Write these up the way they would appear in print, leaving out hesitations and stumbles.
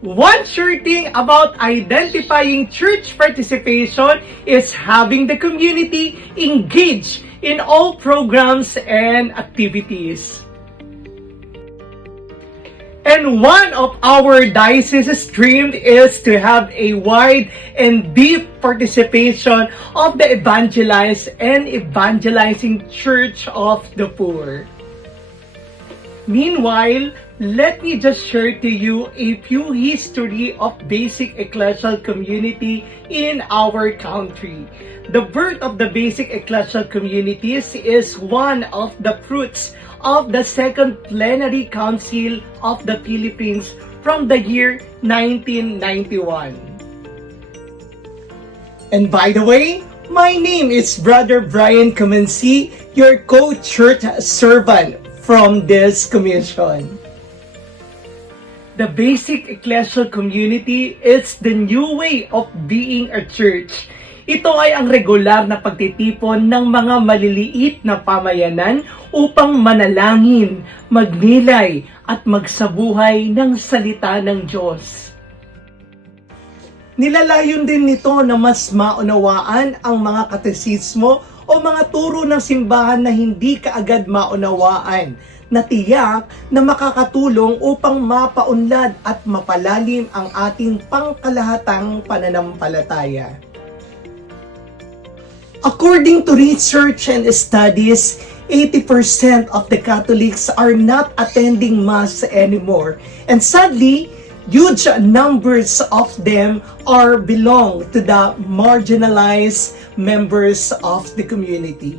One sure thing about identifying church participation is having the community engaged in all programs and activities. And one of our diocese's dream is to have a wide and deep participation of the evangelized and evangelizing Church of the Poor. Meanwhile, let me just share to you a few history of basic ecclesial community in our country. The birth of the basic ecclesial communities is one of the fruits of the Second Plenary Council of the Philippines from the year 1991. And by the way, my name is Brother Brian Comensi, your co-church servant from this commission. The basic ecclesial community is the new way of being a church. Ito ay ang regular na pagtitipon ng mga maliliit na pamayanan upang manalangin, magnilay at magsabuhay ng salita ng Diyos. Nilalayon din nito na mas maunawaan ang mga katesismo o mga turo ng simbahan na hindi kaagad maunawaan, na tiyak na makakatulong upang mapaunlad at mapalalim ang ating pangkalahatang pananampalataya. According to research and studies, 80% of the Catholics are not attending Mass anymore. And sadly, huge numbers of them are belong to the marginalized members of the community.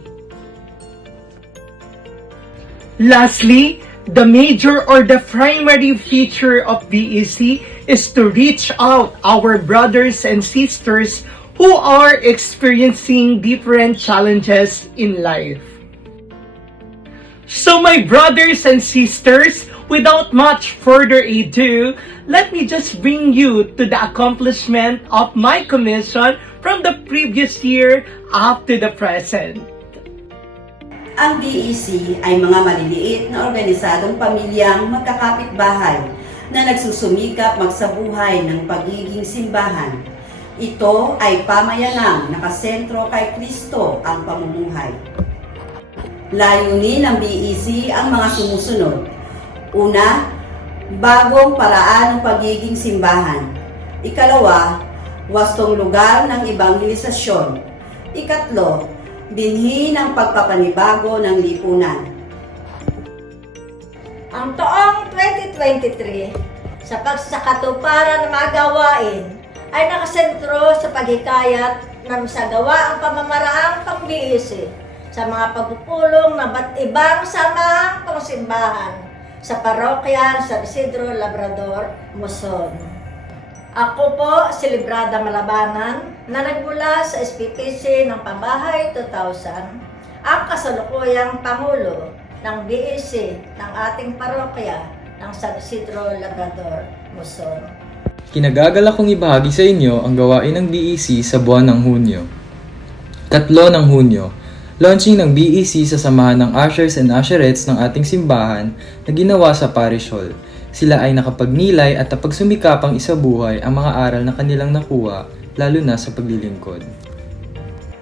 Lastly, the major or the primary feature of BEC is to reach out our brothers and sisters who are experiencing different challenges in life. So my brothers and sisters, without much further ado, let me just bring you to the accomplishment of my commission from the previous year up to the present. Ang BEC ay mga maliliit na organisadong pamilyang magkakapit-bahay na nagsusumikap magsabuhay ng pagiging simbahan. Ito ay pamayanang nakasentro kay Kristo ang pamumuhay. Layunin ng BEC ang mga sumusunod. Una, bagong paraan ng pagiging simbahan. Ikalawa, wastong lugar ng ebanghelisasyon. Ikatlo, binhi ng pagpapanibago ng lipunan. Ang taong 2023, sa pagsakatuparan ng mga gawain, ay nakasentro sa paghikayat ng masagawa ang pamamaraang pang-BEC sa mga pagpupulong ng ba't ibang samahang pangsimbahan sa parokya San Isidro Labrador, Muson. Ako po, si Librada Malabanan, na nagmula sa SPPC ng Pambahay 2000, ang kasalukuyang Pangulo ng BEC ng ating parokya ng San Isidro Labrador, Muson. Kinagagalak kong ibahagi sa inyo ang gawain ng BEC sa buwan ng Hunyo. 3 ng Hunyo, launching ng BEC sa samahan ng ushers and usherettes ng ating simbahan na ginawa sa Parish Hall. Sila ay nakapagnilay at napagsumikapang isabuhay ang mga aral na kanilang nakuha, lalo na sa paglilingkod.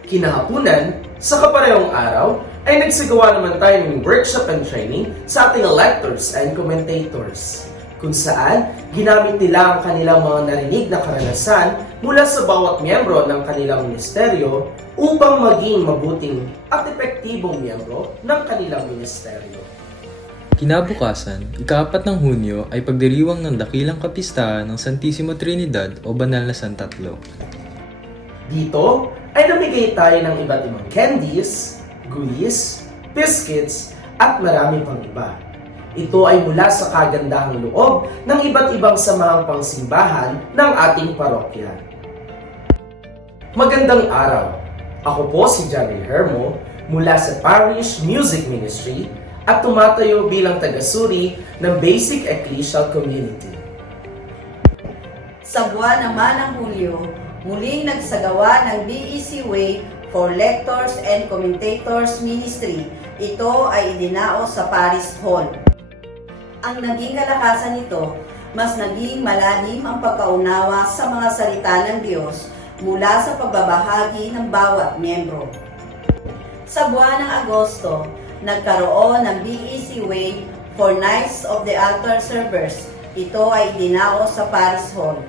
Kinahaponan, sa kaparehong araw, ay nagsagawa naman tayo ng workshop and training sa ating electors and commentators, kung saan ginamit nila ang kanilang mga narinig na karanasan mula sa bawat miyembro ng kanilang ministeryo upang maging mabuting at epektibong miyembro ng kanilang ministeryo. Kinabukasan, ika-4 ng Hunyo ay pagdiriwang ng dakilang kapistahan ng Santissimo Trinidad o Banal na Santatlo. Dito ay namigay tayo ng iba't ibang candies, goodies, biscuits, at marami pang iba. Ito ay mula sa kagandahang loob ng iba't ibang samahang pangsimbahan ng ating parokya. Magandang araw! Ako po si Johnny Hermo mula sa Parish Music Ministry at tumatayo bilang tagasuri ng Basic Ecclesial Community. Sa buwan naman ng Hulyo, muling nagsagawa ng BEC Way for Lectors and Commentators Ministry. Ito ay idinaos sa Parish Hall. Ang naging kalakasan nito mas naging malalim ang pagkaunawa sa mga salita ng Diyos mula sa pagbabahagi ng bawat miyembro. Sa buwan ng Agosto, nagkaroon ng BEC Way for Nights of the Altar Servers. Ito ay idinaos sa Parish Hall.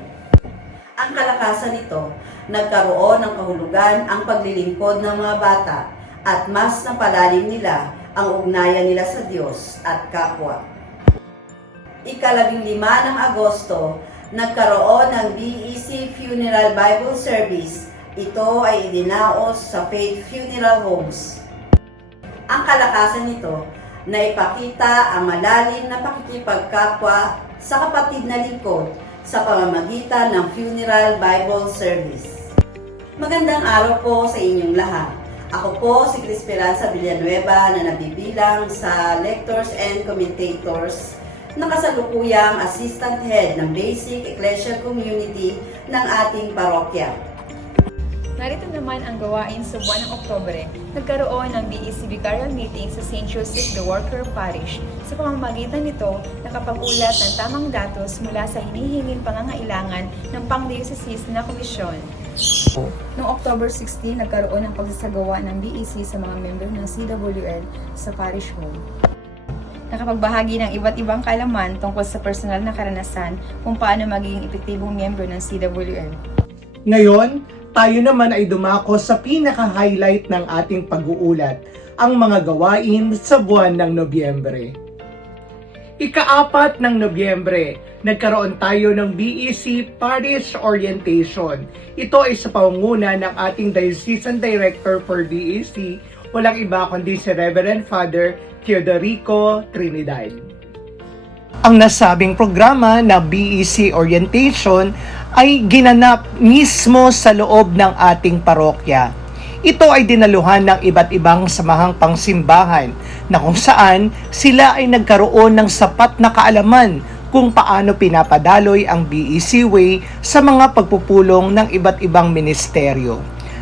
Ang kalakasan nito, nagkaroon ng kahulugan ang paglilingkod ng mga bata at mas napalalim nila ang ugnayan nila sa Diyos at kapwa. Ika-15 ng Agosto, nagkaroon ng BEC Funeral Bible Service. Ito ay idinaos sa Faith Funeral Homes. Ang kalakasan nito na ipakita ang malalim na pakikipagkapwa sa kapatid na lingkod sa pamamagitan ng Funeral Bible Service. Magandang araw po sa inyong lahat. Ako po si Crisperanza Villanueva na nabibilang sa Lectors and Commentators na kasalukuyang Assistant Head ng Basic Ecclesial Community ng ating parokya. Narito naman ang gawain sa buwan ng Oktubre. Nagkaroon ng BEC Vicarial Meeting sa St. Joseph the Worker Parish. Sa pamamagitan nito, nakapag-ulat ng tamang datos mula sa hinihinging pangangailangan ng pang-diocesis na komisyon. Noong October 16, nagkaroon ng pagsasagawa ng BEC sa mga member ng CWL sa Parish Hall. Nakapagbahagi ng iba't ibang kaalaman tungkol sa personal na karanasan kung paano magiging epektibong miyembro ng CWL. Ngayon, tayo naman ay dumako sa pinaka-highlight ng ating pag-uulat, ang mga gawain sa buwan ng Nobyembre. Ika-4 ng Nobyembre, nagkaroon tayo ng BEC Parish Orientation. Ito ay sa pangunguna ng ating Diocesan Director for BEC, walang iba kundi si Reverend Father Teodorico Trinidad. Ang nasabing programa na BEC Orientation ay ginanap mismo sa loob ng ating parokya. Ito ay dinaluhan ng iba't ibang samahang pangsimbahan na kung saan sila ay nagkaroon ng sapat na kaalaman kung paano pinapadaloy ang BEC Way sa mga pagpupulong ng iba't ibang ministeryo.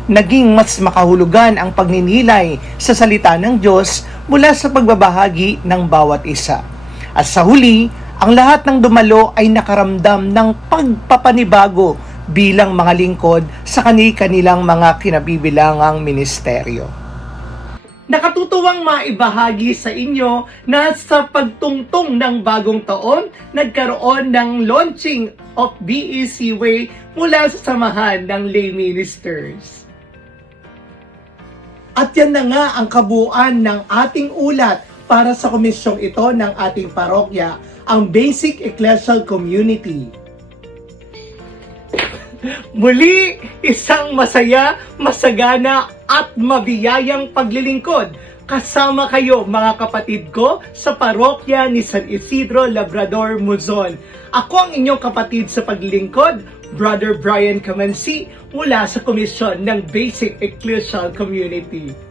Naging mas makahulugan ang pagninilay sa salita ng Diyos mula sa pagbabahagi ng bawat isa. At sa huli, ang lahat ng dumalo ay nakaramdam ng pagpapanibago bilang mga lingkod sa kanilang mga kinabibilangang ministeryo. Nakatutuwang maibahagi sa inyo na sa pagtungtong ng bagong taon, nagkaroon ng launching of BEC Way mula sa samahan ng lay ministers. At yan na nga ang kabuuan ng ating ulat para sa komisyong ito ng ating parokya, ang Basic Ecclesial Community. Muli, isang masaya, masagana at mabiyayang paglilingkod. Kasama kayo mga kapatid ko sa parokya ni San Isidro Labrador, Luzon. Ako ang inyong kapatid sa paglilingkod, Brother Brian Camansi, mula sa komisyon ng Basic Ecclesial Community.